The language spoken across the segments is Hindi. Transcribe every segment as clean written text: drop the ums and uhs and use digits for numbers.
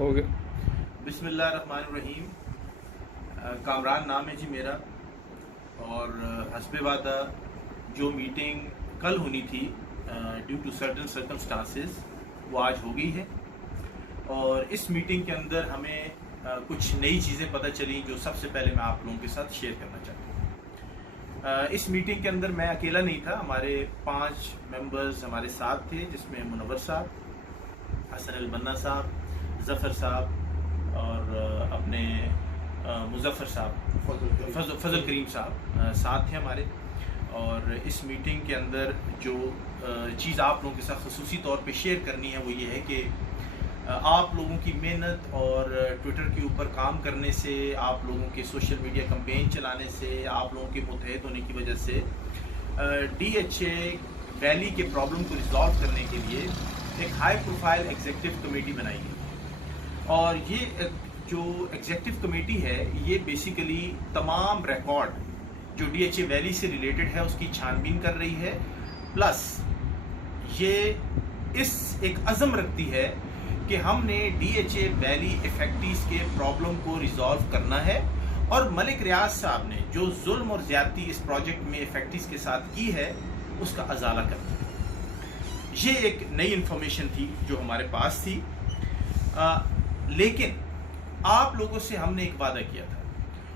हो गया। बिस्मिल्लाहिर्रहमानिर्रहीम। कामरान नाम है जी मेरा। और हस्बे वादा जो मीटिंग कल होनी थी ड्यू टू सर्टन सर्कमस्टांसेस वो आज हो गई है। और इस मीटिंग के अंदर हमें कुछ नई चीज़ें पता चली जो सबसे पहले मैं आप लोगों के साथ शेयर करना चाहता हूँ। इस मीटिंग के अंदर मैं अकेला नहीं था, हमारे 5 मेंबर्स हमारे साथ थे, जिसमें मुनव्वर साहब, हसन अल बन्ना साहब, जफ़र साहब और अपने मुजफ्फर साहब, फजल करीम साहब साथ थे हमारे। और इस मीटिंग के अंदर जो चीज़ आप लोगों के साथ ख़ुसूसी तौर पे शेयर करनी है वो ये है कि आप लोगों की मेहनत और ट्विटर के ऊपर काम करने से, आप लोगों के सोशल मीडिया कैंपेन चलाने से, आप लोगों के मुतहद होने की वजह से DHA वैली के प्रॉब्लम को रिजॉल्व करने के लिए एक हाई प्रोफाइल एग्जीक्यूटिव कमेटी बनाई गई। और ये जो एग्जीक्यूटिव कमेटी है ये बेसिकली तमाम रिकॉर्ड जो DHA वैली से रिलेटेड है उसकी छानबीन कर रही है। प्लस ये इस एक अज़म रखती है कि हमने DHA वैली इफेक्टिस के प्रॉब्लम को रिजॉल्व करना है। और मलिक रियाज साहब ने जो जुल्म और ज़्यादती इस प्रोजेक्ट में इफेक्टिस के साथ की है उसका अजाला करना है। ये एक नई इंफॉर्मेशन थी जो हमारे पास थी। लेकिन आप लोगों से हमने एक वादा किया था,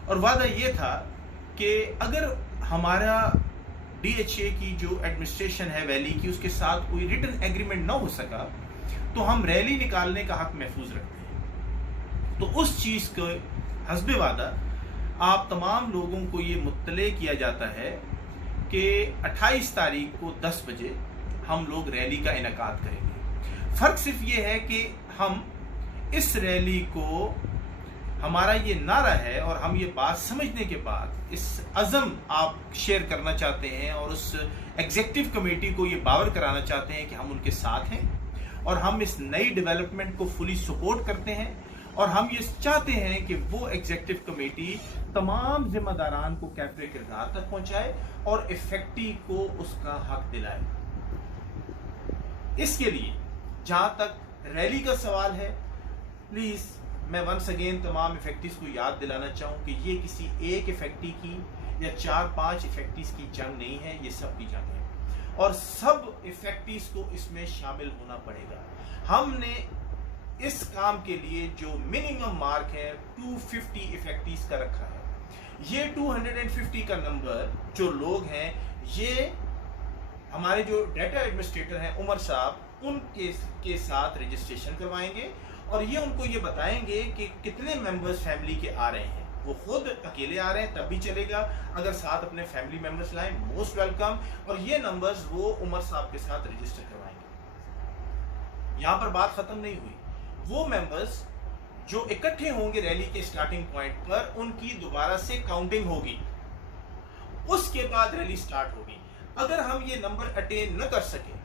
और वादा ये था कि अगर हमारा DHA की जो एडमिनिस्ट्रेशन है वैली की उसके साथ कोई रिटन एग्रीमेंट ना हो सका तो हम रैली निकालने का हक महफूज रखते हैं। तो उस चीज़ को हस्बे वादा आप तमाम लोगों को ये मुत्तले किया जाता है कि 28 तारीख को 10 बजे हम लोग रैली का इनेकाद करेंगे। फ़र्क सिर्फ ये है कि हम इस रैली को, हमारा ये नारा है और हम ये बात समझने के बाद इस अज़म आप शेयर करना चाहते हैं और उस एग्जीक्यूटिव कमेटी को ये बावर कराना चाहते हैं कि हम उनके साथ हैं और हम इस नई डेवलपमेंट को फुली सपोर्ट करते हैं। और हम ये चाहते हैं कि वो एग्जीक्यूटिव कमेटी तमाम जिम्मेदारान को कैफे किरदार तक पहुंचाए और इफेक्टी को उसका हक दिलाए। इसके लिए जहां तक रैली का सवाल है, प्लीज मैं वंस अगेन तमाम इफेक्टिस को याद दिलाना चाहूँ कि ये किसी एक इफेक्टी की या 4-5 इफेक्टिस की जंग नहीं है, ये सब की जंग है और सब इफेक्टिस को इसमें शामिल होना पड़ेगा। हमने इस काम के लिए जो मिनिमम मार्क है 250 इफेक्टिस का रखा है। ये 250 का नंबर जो लोग हैं, ये हमारे जो डाटा एडमिनिस्ट्रेटर हैं उमर साहब, उनके साथ रजिस्ट्रेशन करवाएंगे और ये उनको ये बताएंगे कि कितने मेंबर्स फैमिली के आ रहे हैं। वो खुद अकेले आ रहे हैं तब भी चलेगा, अगर साथ अपने फैमिली मेंबर्स लाएं मोस्ट वेलकम। और ये नंबर्स वो उमर साहब के साथ रजिस्टर करवाएंगे। यहाँ पर बात खत्म नहीं हुई। वो मेंबर्स जो इकट्ठे होंगे रैली के स्टार्टिंग पॉइंट पर, उनकी दोबारा से काउंटिंग होगी, उसके बाद रैली स्टार्ट होगी। अगर हम ये नंबर अटेन न कर सके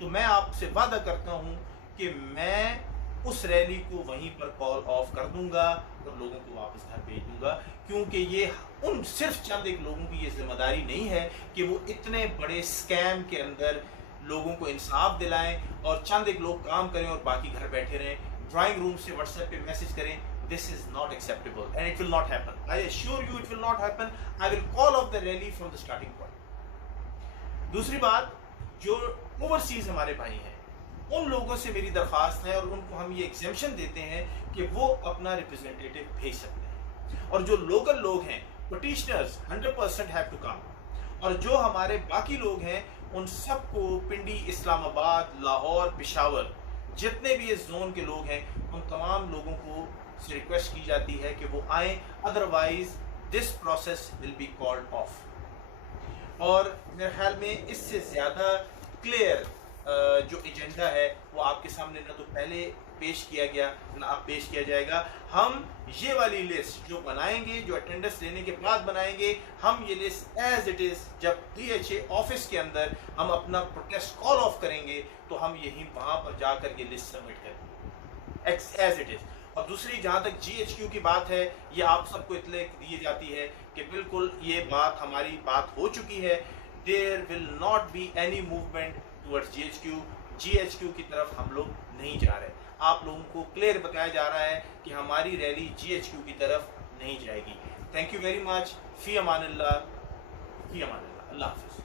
तो मैं आपसे वादा करता हूं कि मैं उस रैली को वहीं पर कॉल ऑफ कर दूंगा और लोगों को वापस घर भेज दूंगा, क्योंकि ये उन सिर्फ चंद एक लोगों की ये जिम्मेदारी नहीं है कि वो इतने बड़े स्कैम के अंदर लोगों को इंसाफ दिलाएं और चंद एक लोग काम करें और बाकी घर बैठे रहें, ड्राइंग रूम से व्हाट्सएप पे मैसेज करें। This is not acceptable and it will not happen. I assure you it will not happen. I will call off the rally from the starting point. दूसरी बात, जो ओवरसीज हमारे भाई हैं उन लोगों से मेरी दरख्वास्त है और उनको हम ये एग्जेम्पशन देते हैं कि वो अपना रिप्रेजेंटेटिव भेज सकते हैं। और जो लोकल लोग हैं, पिटिशनर्स 100% हैव टू कम। और जो हमारे बाकी लोग हैं उन सबको पिंडी, इस्लामाबाद, लाहौर, पेशावर, जितने भी इस जोन के लोग हैं उन तमाम लोगों को से रिक्वेस्ट की जाती है कि वो आए, otherwise this process will be called off. और मेरे ख्याल में इससे ज़्यादा क्लियर जो एजेंडा है वो आपके सामने न तो पहले पेश किया गया ना अब पेश किया जाएगा। हम ये वाली लिस्ट जो बनाएंगे, जो अटेंडेंस लेने के बाद बनाएंगे, हम ये लिस्ट एज इट इज़ जब DHA ऑफिस के अंदर हम अपना प्रोटेस्ट कॉल ऑफ करेंगे तो हम यहीं वहाँ पर जाकर ये लिस्ट सबमिट करेंगे एज इट इज़। और दूसरी, जहाँ तक GHQ की बात है, ये आप सबको इतले दी जाती है कि बिल्कुल ये बात हमारी बात हो चुकी है। There will not be any movement towards GHQ की तरफ हम लोग नहीं जा रहे। आप लोगों को क्लियर बताया जा रहा है कि हमारी रैली GHQ की तरफ नहीं जाएगी। Thank you very much. फी अमानिल्लाह, अल्लाह हाफिज़।